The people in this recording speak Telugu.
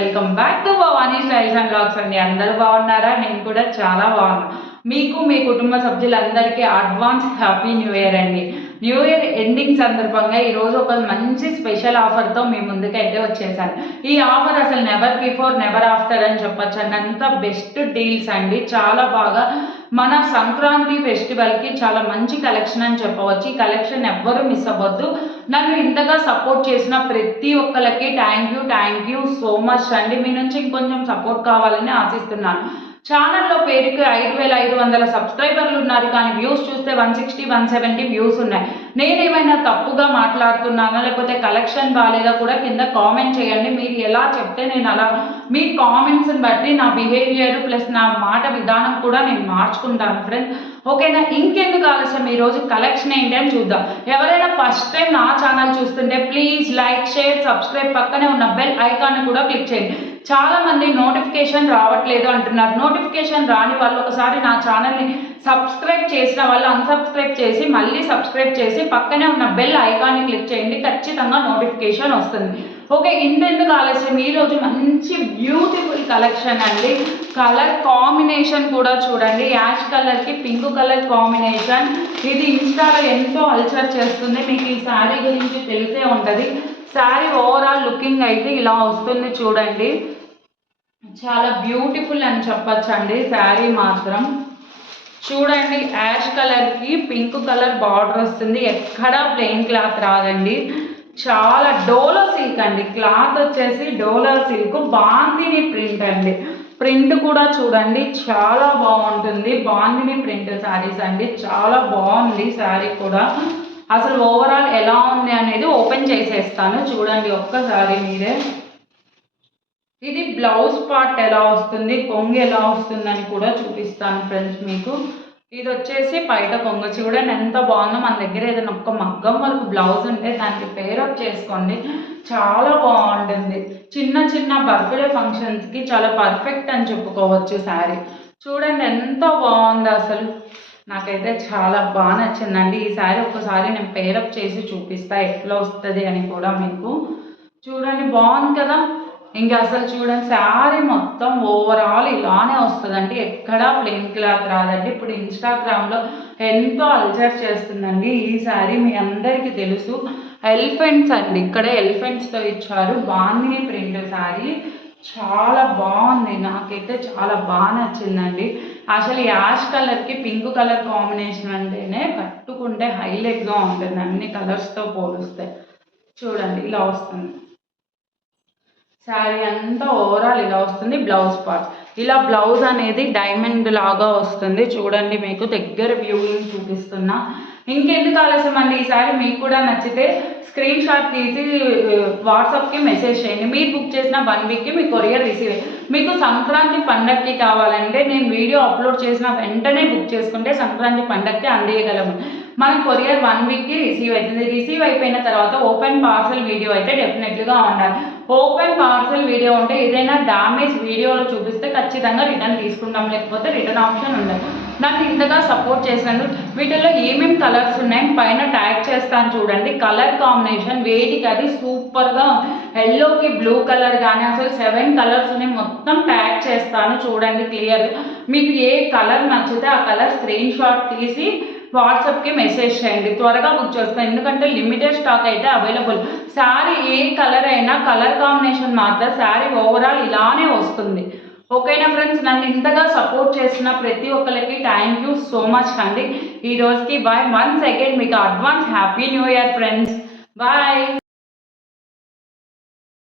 Welcome back to Bhavani styles and blogs అండి. అందరూ బాగున్నారా? నేను కూడా చాలా బాగున్నా. మీకు మీ కుటుంబ సభ్యులందరికీ అడ్వాన్స్ హ్యాపీ న్యూ ఇయర్ అండి. న్యూ ఇయర్ ఎండింగ్ సందర్భంగా ఈరోజు ఒక మంచి స్పెషల్ ఆఫర్తో మీ ముందుకైతే వచ్చేసాను. ఈ ఆఫర్ అసలు నెవర్ బిఫోర్ నెవర్ ఆఫ్టర్ అని చెప్పొచ్చు అండి అంత బెస్ట్ డీల్స్ అండి. చాలా బాగా మన సంక్రాంతి ఫెస్టివల్కి చాలా మంచి కలెక్షన్ అని చెప్పవచ్చు. ఈ కలెక్షన్ ఎవ్వరూ మిస్ అవ్వద్దు. నన్ను ఇంతగా సపోర్ట్ చేసిన ప్రతి ఒక్కరికి thank you thank you so much అండి. మీ నుంచి ఇంకొంచెం సపోర్ట్ కావాలని ఆశిస్తున్నాను. ఛానల్లో పేరుకి ఐదు వేల ఐదు వందల సబ్స్క్రైబర్లు ఉన్నారు. కానీ వ్యూస్ చూస్తే one sixty one seventy views ఉన్నాయి. నేనేమైనా తప్పుగా మాట్లాడుతున్నానా లేకపోతే కలెక్షన్ బాగాలేదా కూడా కింద కామెంట్ చేయండి. మీరు ఎలా చెప్తే నేను అలా మీ కామెంట్స్ని బట్టి నా బిహేవియర్ ప్లస్ నా మాట విధానం కూడా నేను మార్చుకుంటాను ఫ్రెండ్స్ ఓకేనా? ఇంకెందుకు ఆలస్యం? ఈరోజు కలెక్షన్ ఏంటి అని చూద్దాం. ఎవరైనా ఫస్ట్ టైం నా ఛానల్ చూస్తుంటే ప్లీజ్ లైక్ షేర్ సబ్స్క్రైబ్ పక్కనే ఉన్న బెల్ ఐకాన్ కూడా క్లిక్ చేయండి. చాలా మంది నోటిఫికేషన్ రావట్లేదు అంటున్నారు. నోటిఫికేషన్ రాని వాళ్ళు ఒకసారి నా ఛానల్ని సబ్స్క్రైబ్ చేసిన వాళ్ళు అన్సబ్స్క్రైబ్ చేసి మళ్ళీ సబ్స్క్రైబ్ చేసి పక్కనే ఉన్న బెల్ ఐకాన్ని క్లిక్ చేయండి. ఖచ్చితంగా నోటిఫికేషన్ వస్తుంది. ఓకే ఇంతెందుకు ఆలస్యం? ఈరోజు మంచి బ్యూటిఫుల్ కలెక్షన్ అండి. కలర్ కాంబినేషన్ కూడా చూడండి. యాష్ కలర్కి పింక్ కలర్ కాంబినేషన్. ఇది ఇన్స్టాలో ఎంతో అల్చర్ చేస్తుంది. మీకు ఈ శారీ గురించి తెలిసే ఉంటుంది. శారీ ఓవరాల్ లుకింగ్ అయితే ఇలా వస్తుంది చూడండి. చాలా బ్యూటిఫుల్ అని చెప్పచ్చు అండి శారీ మాత్రం. చూడండి యాష్ కలర్కి పింక్ కలర్ బార్డర్ వస్తుంది. ఎక్కడా ప్లెయిన్ క్లాత్ రాదండి. చాలా డోలో సిల్క్ అండి. క్లాత్ వచ్చేసి డోలో సిల్క్ బాందిని ప్రింట్ అండి. ప్రింట్ కూడా చూడండి చాలా బాగుంటుంది. బాందిని ప్రింట్ శారీస్ అండి. చాలా బాగుంది శారీ కూడా. అసలు ఓవరాల్ ఎలా ఉంది అనేది ఓపెన్ చేసేస్తాను. చూడండి ఒక్కసారి మీరే. ఇది బ్లౌజ్ పార్ట్ ఎలా వస్తుంది కొంగు ఎలా వస్తుందని కూడా చూపిస్తాను ఫ్రెండ్స్ మీకు. ఇది వచ్చేసి బయట కొంగ చూడండి ఎంత బాగుందో. మన దగ్గర ఏదైనా ఒక్క మగ్గం వరకు బ్లౌజ్ ఉంటే దానికి పేరప్ చేసుకోండి. చాలా బాగుంటుంది. చిన్న చిన్న బర్త్డే ఫంక్షన్స్కి చాలా పర్ఫెక్ట్ అని చెప్పుకోవచ్చు శారీ. చూడండి ఎంత బాగుంది అసలు. నాకైతే చాలా బాగా నచ్చిందండి. ఈ శారీ ఒక్కసారి నేను పేరప్ చేసి చూపిస్తా ఎట్లా వస్తుంది అని కూడా మీకు. చూడండి బాగుంది కదా. ఇంకా అసలు చూడండి శారీ మొత్తం ఓవరాల్ ఇలానే వస్తుందండి. ఎక్కడా ప్లెయిన్ క్లాత్ రాదండి. ఇప్పుడు ఇన్స్టాగ్రామ్లో ఎంతో అల్చర్ చేస్తుందండి ఈ శారీ. మీ అందరికీ తెలుసు. ఎలిఫెంట్స్ అండి. ఇక్కడ ఎలిఫెంట్స్తో ఇచ్చారు. బాగుంది ప్రింట్ శారీ. చాలా బాగుంది. నాకైతే చాలా బాగా నచ్చిందండి. అసలు యాష్ కలర్కి పింక్ కలర్ కాంబినేషన్ అంటేనే కట్టుకుంటే హైలైట్గా ఉంటుంది అన్ని కలర్స్తో పోలిస్తే. చూడండి ఇలా వస్తుంది. శారీ అంతా ఓవరాల్ ఇలా వస్తుంది బ్లౌజ్ పార్ట్ ఇలా బ్లౌజ్ అనేది డైమండ్ లాగా వస్తుంది. చూడండి మీకు దగ్గర వ్యూయింగ్ చూపిస్తున్నా. ఇంకెందుకు ఆలస్యం అండి ఈ శారీ మీకు కూడా నచ్చితే స్క్రీన్ షాట్ తీసి వాట్సాప్కి మెసేజ్ చేయండి. మీరు బుక్ చేసిన వన్ వీక్కి మీ కొరియర్ రిసీవ్ మీకు సంక్రాంతి పండగకి కావాలంటే నేను వీడియో అప్లోడ్ చేసిన వెంటనే బుక్ చేసుకుంటే సంక్రాంతి పండగకి అందేయగలము. మన కొరియర్ వన్ వీక్కి రిసీవ్ అవుతుంది. రిసీవ్ అయిపోయిన తర్వాత ఓపెన్ పార్సల్ వీడియో అయితే డెఫినెట్గా ఉండాలి. ఓపెన్ పార్సల్ వీడియో ఉంటే ఏదైనా డ్యామేజ్ వీడియోలో చూపిస్తే ఖచ్చితంగా రిటర్న్ తీసుకుంటాం లేకపోతే రిటర్న్ ఆప్షన్ ఉండదు. నాకు ఇంతగా సపోర్ట్ చేసినందుకు వీటిల్లో ఏమేమి కలర్స్ ఉన్నాయి పైన ట్యాగ్ చేస్తాను చూడండి. కలర్ కాంబినేషన్ వేడికి అది సూపర్గా ఎల్లోకి బ్లూ కలర్ కానీ అసలు సెవెన్ కలర్స్ ఉన్నాయి మొత్తం ట్యాగ్ చేస్తాను చూడండి క్లియర్గా. మీకు ఏ కలర్ నచ్చితే ఆ కలర్ స్క్రీన్ షాట్ తీసి వాట్సాప్కి మెసేజ్ చేయండి. త్వరగా బుక్ చేస్తాను ఎందుకంటే లిమిటెడ్ స్టాక్ అయితే అవైలబుల్. శారీ ఏ కలర్ అయినా కలర్ కాంబినేషన్ మాత్రం శారీ ఓవరాల్ ఇలానే వస్తుంది. ఓకేనా ఫ్రెండ్స్? నన్ను ఇంతగా సపోర్ట్ చేసిన ప్రతి ఒక్కరికి థ్యాంక్ యూ సో మచ్ అండి. ఈ రోజుకి బాయ్ వన్స్ అగైన్ మీకు advance happy new year friends. Bye